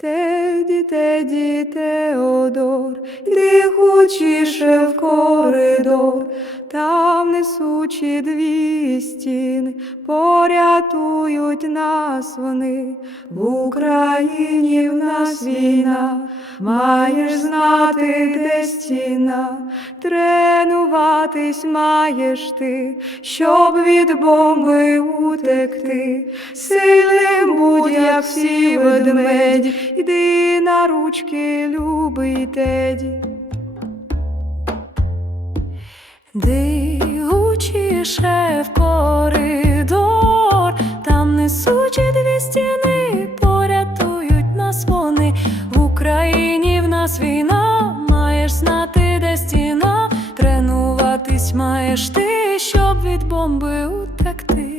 Теді, теді, Теодор, йди хучіше в коридор, там несучі дві стіни, порятують нас вони, в Україні в нас війна, маєш знати, де стіна, тренуватись маєш ти, щоб від бомби утекти, сильним будь, як всі ведмеді, йди на ручки, любий теді. Дивучіше в коридор, там несучі дві стіни, порятують нас вони. В Україні в нас війна, маєш знати, де стіна, тренуватись маєш ти, щоб від бомби утекти.